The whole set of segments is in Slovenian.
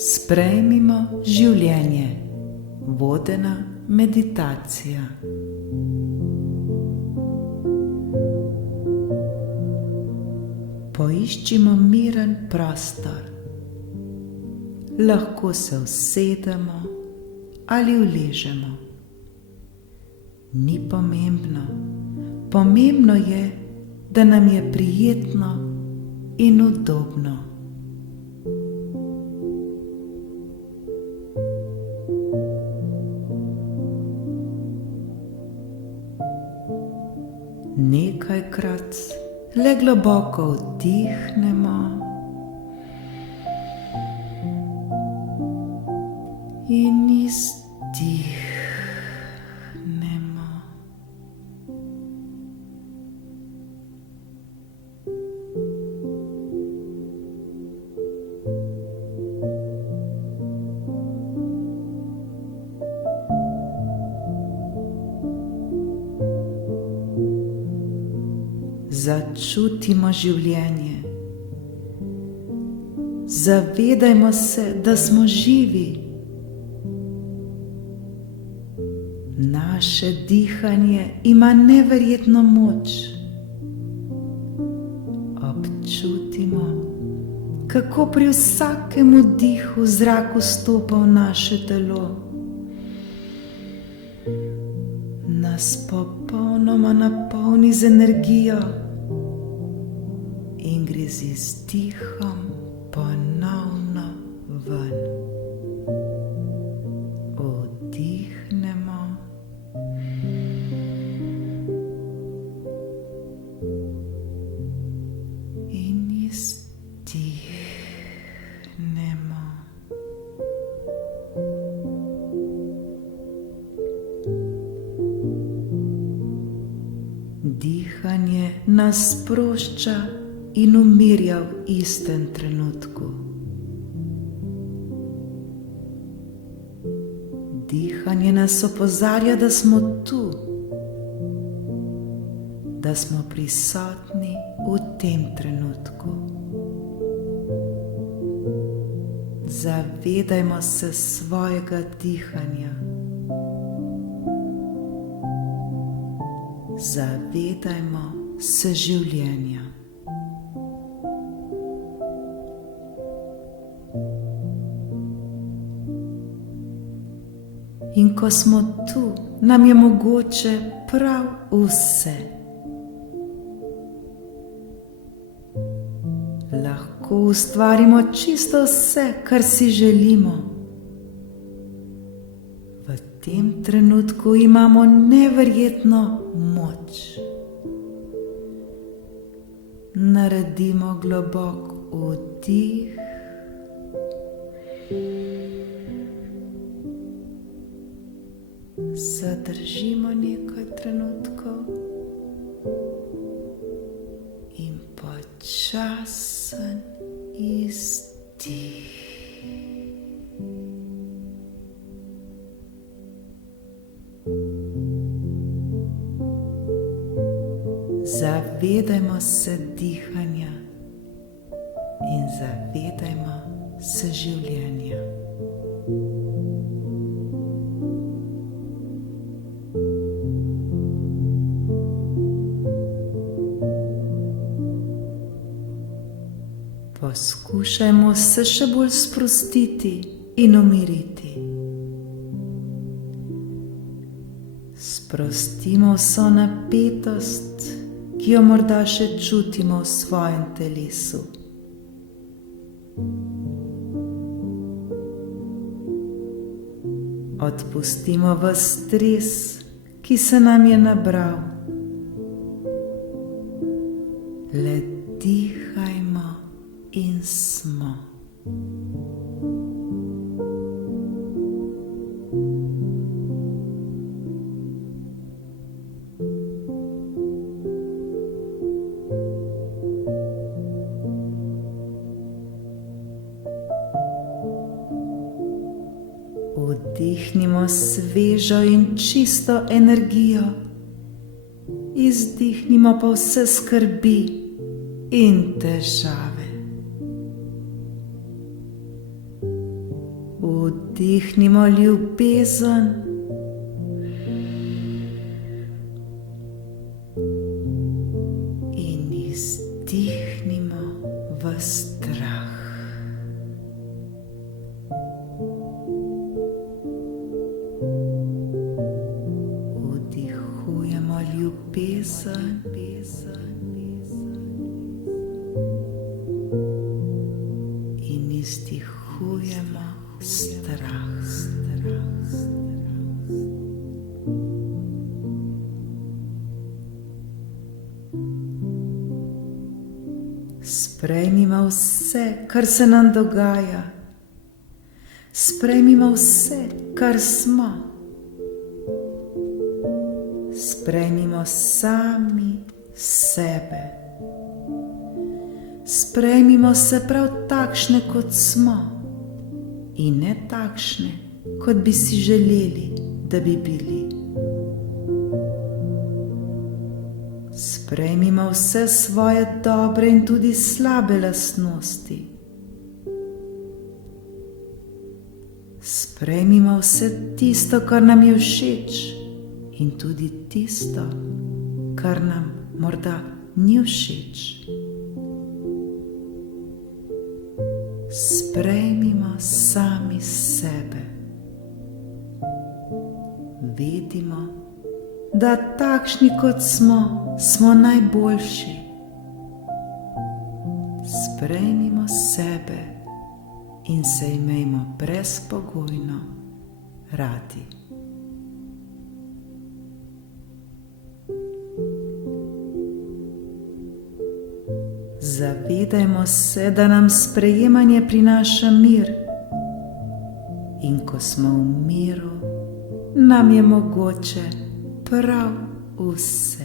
Sprejmimo življenje, vodena meditacija. Poiščimo miren prostor. Lahko se usedemo ali uležemo. Ni pomembno, pomembno je, da nam je prijetno in udobno. Nekajkrat le globoko vdihnemo in izdihnemo. Začutimo življenje. Zavedajmo se, da smo živi. Naše dihanje ima neverjetno moč. Občutimo, kako pri vsakem vdihu zrak vstopa v naše telo. Nas popolnoma napolni z energijo in gre z izdihom ponovno ven. Vdihnemo in izdihnemo. Dihanje nas sprošča in umirja v istem trenutku. Dihanje nas opozarja, da smo tu, da smo prisotni v tem trenutku. Zavedajmo se svojega dihanja. Zavedajmo se življenja. In ko smo tu, nam je mogoče prav vse. Lahko ustvarimo čisto vse, kar si želimo. V tem trenutku imamo neverjetno moč. Naredimo globok vdih. Zadržimo nekaj trenutkov in počasen izdih. Zavedajmo se dihanja in zavedajmo se življenja. Poskušajmo se še bolj sprostiti in umiriti. Sprostimo vso napetost, ki jo morda še čutimo v svojem telesu. Odpustimo ves stres, ki se nam je nabral. Le dihajmo in smo. Vdihnimo svežo in čisto energijo, izdihnimo pa vse skrbi in težave. Vdihnimo ljubezen in izdihnimo v strah. Vdihujemo ljubezen in izdihujemo strah. Sprejmimo vse, kar se nam dogaja. Sprejmimo vse, kar smo. Sprejmimo sami sebe. Sprejmimo se prav takšne, kot smo, in ne takšne, kot bi si želeli, da bi bili. Sprejmimo vse svoje dobre in tudi slabe lastnosti. Sprejmimo vse tisto, kar nam je všeč, in tudi tisto, kar nam morda ni všeč. Sprejmimo sami sebe. Vedimo, da takšni, kot smo, smo najboljši. Sprejmimo sebe in se imejmo brezpogojno radi. Zavedajmo se, da nam sprejemanje prinaša mir, in ko smo v miru, nam je mogoče prav vse.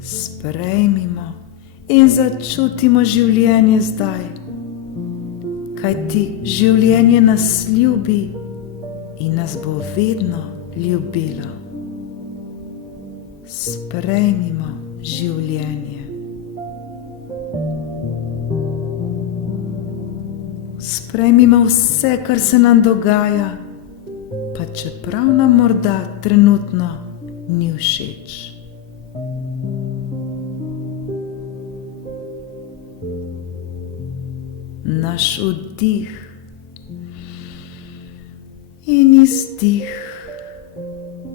Sprejmimo in začutimo življenje zdaj, kajti življenje nas ljubi in nas bo vedno ljubilo. Sprejmimo življenje. Sprejmimo vse, kar se nam dogaja, pa čeprav nam morda trenutno ni všeč. Naš vdih in izdih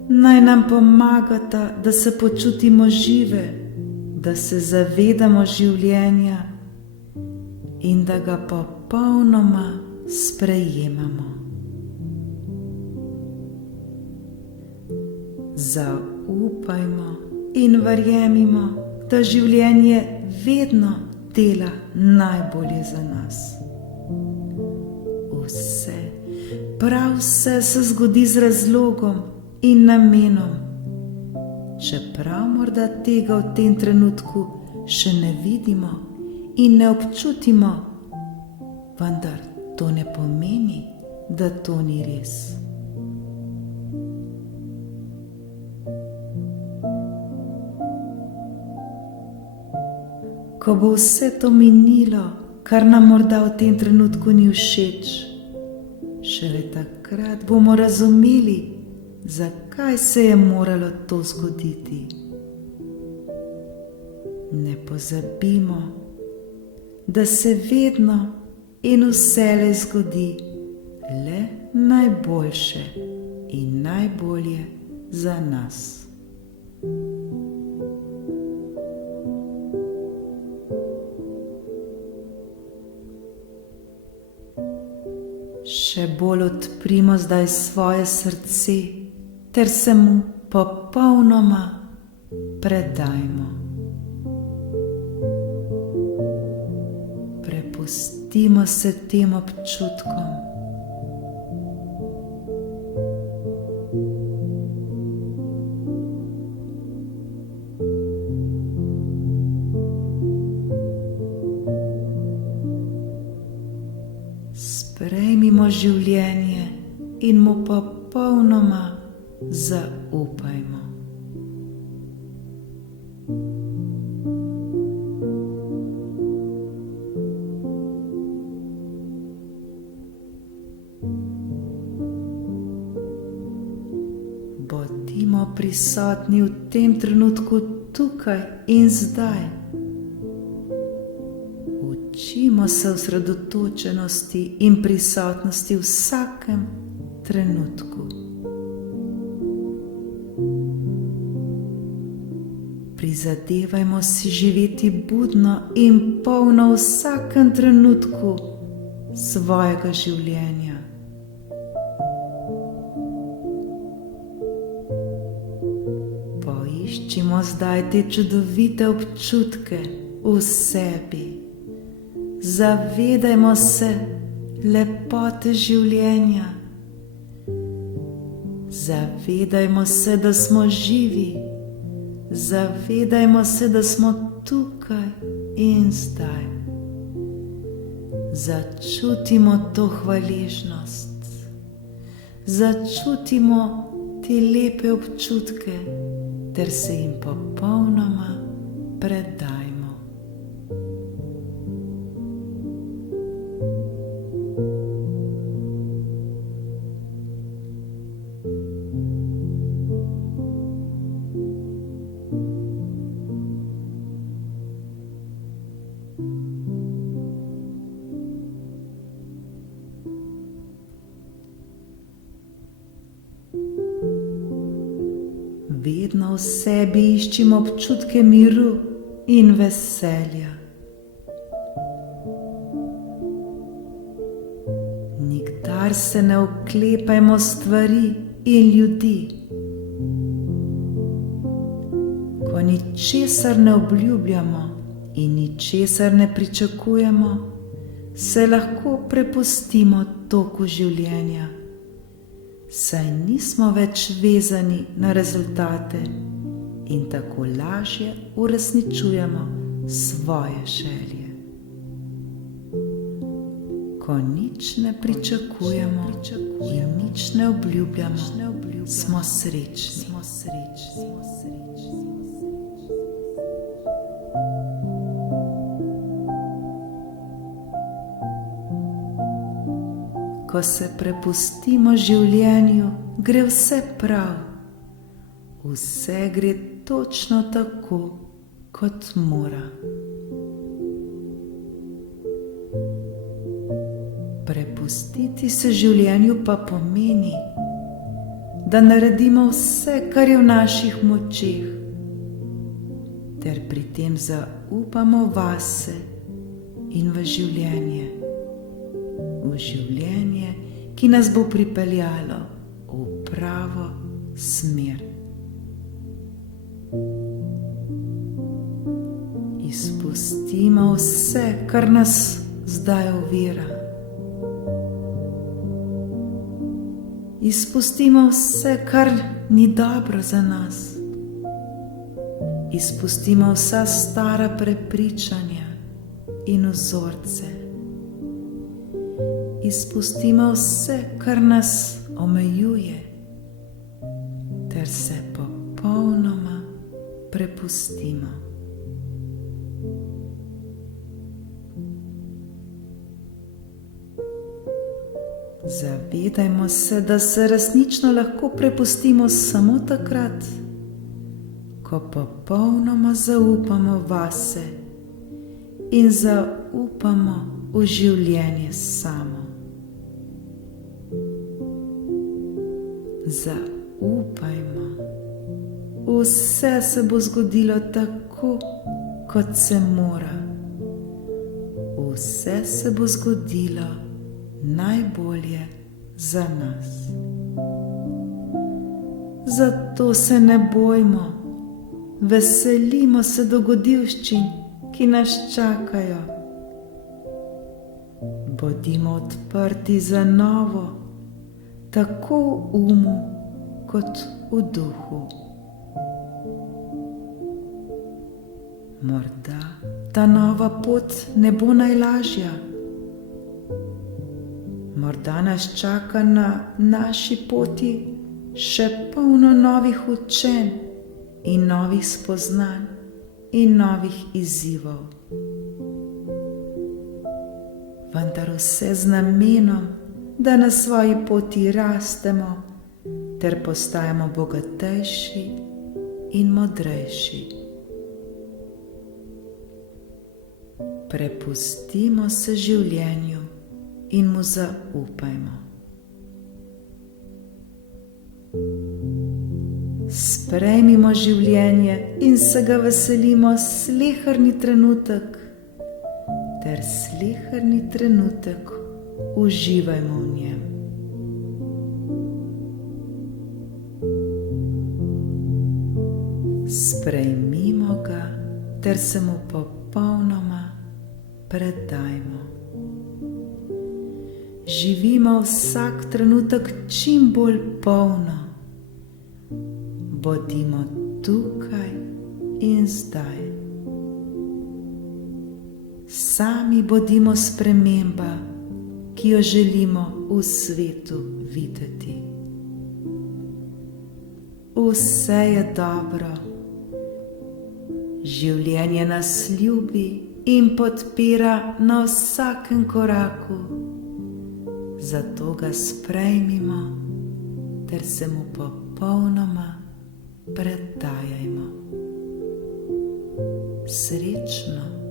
naj nam pomagata, da se počutimo žive, da se zavedamo življenja in da ga popolnoma sprejemamo. Zaupajmo in verjemimo, da življenje vedno dela najbolje za nas. Vse, prav vse se zgodi z razlogom in namenom, čeprav morda tega v tem trenutku še ne vidimo in ne občutimo, vendar to ne pomeni, da to ni res. Ko bo vse to minilo, kar nam morda v tem trenutku ni všeč, šele takrat bomo razumeli, zakaj se je moralo to zgoditi. Ne pozabimo, da se vedno in vselej zgodi le najboljše in najbolje za nas. Še bolj odprimo zdaj svoje srce ter se mu popolnoma predajmo. Prepustimo se tem občutkom. Sprejmimo življenje in mu popolnoma zaupajmo. Bodimo prisotni v tem trenutku tukaj in zdaj. Učimo se osredotočenosti in prisotnosti v vsakem trenutku. Prizadevajmo si živeti budno in polno v vsakem trenutku svojega življenja. Poiščimo zdaj te čudovite občutke v sebi. Zavedajmo se lepote življenja. Zavedajmo se, da smo živi. Zavedajmo se, da smo tukaj in zdaj. Začutimo to hvaležnost. Začutimo te lepe občutke, ter se jim popolnoma predajmo. Vedno v sebi iščimo občutke miru in veselja. Nikdar se ne oklepajmo stvari in ljudi. Ko ničesar ne obljubljamo in ničesar ne pričakujemo, se lahko prepustimo toku življenja. Saj nismo več vezani na rezultate in tako lažje uresničujemo svoje želje. Ko nič ne pričakujemo in nič ne obljubljamo, smo srečni. Ko se prepustimo življenju, gre vse prav. Vse gre točno tako, kot mora. Prepustiti se življenju pa pomeni, da naredimo vse, kar je v naših močeh, ter pri tem zaupamo vase in v življenje. V življenje, ki nas bo pripeljalo v pravo smer. Izpustimo vse, kar nas zdaj ovira. Izpustimo vse, kar ni dobro za nas. Izpustimo vsa stara prepričanja in vzorce. Izpustimo vse, kar nas omejuje, ter se popolnoma prepustimo. Zavedajmo se, da se resnično lahko prepustimo samo takrat, ko popolnoma zaupamo vase in zaupamo v življenje samo. Zaupajmo. Vse se bo zgodilo tako, kot se mora. Vse se bo zgodilo najbolje za nas. Zato se ne bojmo, veselimo se dogodivščin, ki nas čakajo. Bodimo odprti za novo, tako v umu kot v duhu. Morda ta nova pot ne bo najlažja. Morda nas čaka na naši poti še polno novih učenj in novih spoznanj in novih izzivov. Vendar vse z namenom, da na svoji poti rastemo ter postajamo bogatejši in modrejši. Prepustimo se življenju in mu zaupajmo. Sprejmimo življenje in se ga veselimo sleherni trenutek, ter sleherni trenutek uživajmo v njem. Sprejmimo ga ter se mu popolnoma predajmo. Živimo vsak trenutek čim bolj polno. Bodimo tukaj in zdaj. Sami bodimo sprememba, ki jo želimo v svetu videti. Vse je dobro. Življenje nas ljubi in podpira na vsakem koraku. Zato ga sprejmimo ter se mu popolnoma predajajmo. Srečno.